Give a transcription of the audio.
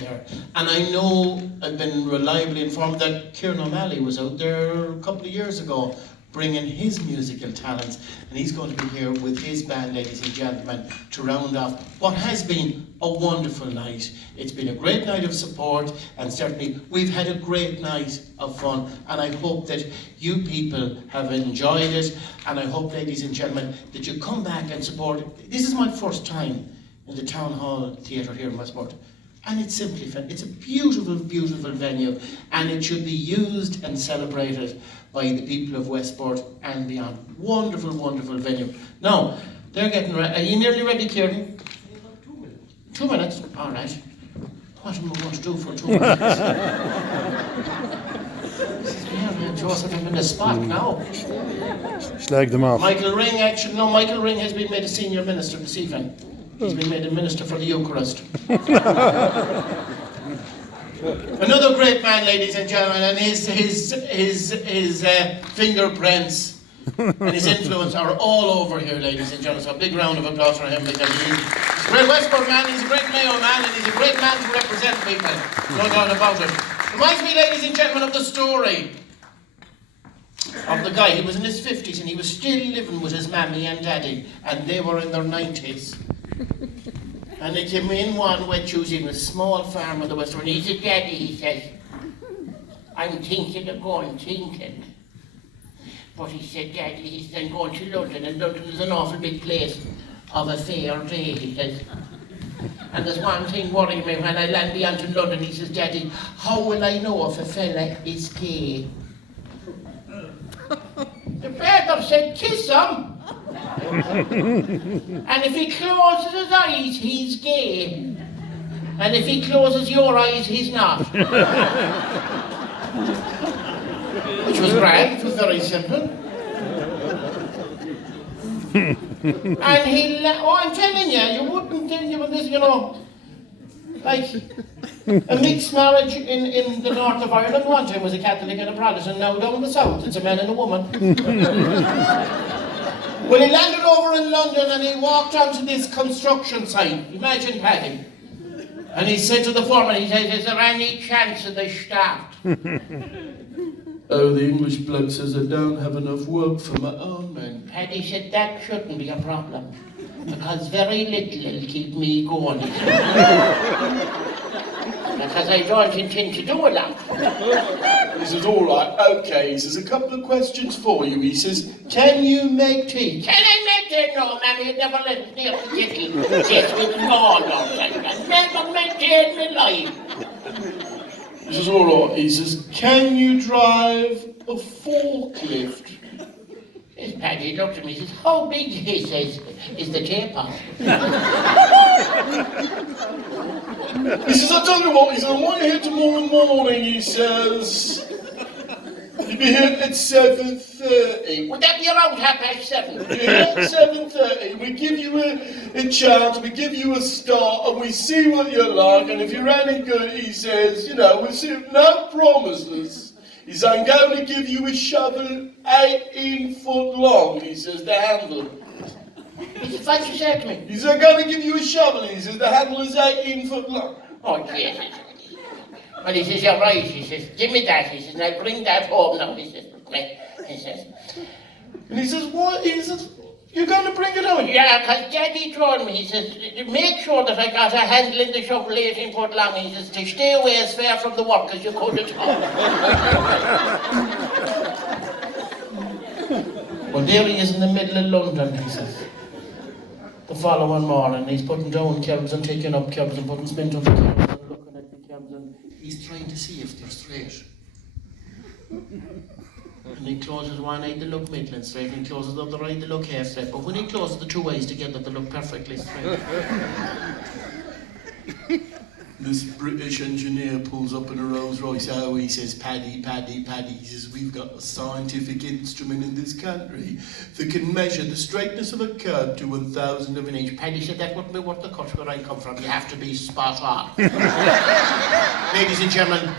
there. And I know, I've been reliably informed that Kieran O'Malley was out there a couple of years ago bringing his musical talents, and he's going to be here with his band, ladies and gentlemen, to round off what has been a wonderful night. It's been a great night of support, and certainly we've had a great night of fun, and I hope that you people have enjoyed it, and I hope, ladies and gentlemen, that you come back and support. This is my first time in the Town Hall Theatre here in Westport. And it's simply fun. It's a beautiful, beautiful venue, and it should be used and celebrated by the people of Westport and beyond. Wonderful, wonderful venue. Now, they're getting ready. Are you nearly ready, Kieran? 2 minutes? All right. What am I going to do for 2 minutes? Yeah, Joseph, I'm in the spot now. Slag them off. Michael Ring has been made a senior minister this evening. He's been made a minister for the Eucharist. Another great man, ladies and gentlemen, and his fingerprints and his influence are all over here, ladies and gentlemen. So a big round of applause for him, because he's a great Westport man, he's a great Mayo man, and he's a great man to represent people. No doubt about it. Reminds me, ladies and gentlemen, of the story of the guy. He was in his 50s and he was still living with his mammy and daddy, and they were in their 90s. And they came in one wet Tuesday in a small farm on the Westport, and he said, "Daddy," he says, "I'm thinking of going thinking." But he said, "Daddy," he said, "I'm going to London, and London is an awful big place of a fair day," he says. "And there's one thing worrying me when I land beyond in London," he says, "Daddy, how will I know if a fella is gay?" The father said, "Kiss him. And if he closes his eyes, he's gay. And if he closes your eyes, he's not." Which was grand, it was very simple. And I'm telling you, you wouldn't think of this, like a mixed marriage in the north of Ireland one time was a Catholic and a Protestant, now down in the south it's a man and a woman. Well, he landed over in London and he walked onto this construction site. Imagine Paddy. And he said to the foreman, he said, "Is there any chance of this start?" "Oh, the English bloke says I don't have enough work for my own men." Paddy said, "That shouldn't be a problem, because very little will keep me going." Because I don't intend to do a lot. He says, "All right, okay." He says, "A couple of questions for you." He says, "Can you make tea?" "Can I make tea?" "No, mammy, you'd never let me near the kitchen. Yes, with no, I've never made tea in my life." He says, "All right." He says, "Can you drive a forklift?" His Paddy looked at me, he says, "How big," he says, "is the teapot?" He says, "I'll tell you what," he says, "I want you here tomorrow morning," he says. "You'll be here at 7:30. Would that be around 7:30? You'll be here at 7:30. We give you a chance, we give you a start, and we see what you're like, and if you're any good," he says, "we'll see, no promises." He says, "I'm going to give you a shovel 18 foot long," he says, "the handle." He says, "What you said to me?" He says, "I'm going to give you a shovel," he says, "the handle is 18 foot long. "Oh, yes." Well, he says, "You're right," he says, "Give me that," he says, "and I'll bring that home now," he says, he says. And he says, "What?" He says, "You're going to bring it home?" "Yeah, because Daddy told me," he says, "make sure that I got a handle in the shovel 18 foot long," he says, "to stay away as far from the work as you could at home." Well, there he is in the middle of London, he says. The following morning, he's putting down cabs and taking up cabs and putting spint on the cabs and looking at the cabs, and he's trying to see if they're straight. And he closes one eye, they look middling straight, and he closes the other eye, they look half straight. But when he closes the two eyes together, they look perfectly straight. This British engineer pulls up in a Rolls Royce. "Oh," he says, "Paddy, Paddy, Paddy," he says, "we've got a scientific instrument in this country that can measure the straightness of a curb to 1,000 of an inch." Paddy said, "That wouldn't be worth the cut where I come from. You have to be spot on." Ladies and gentlemen,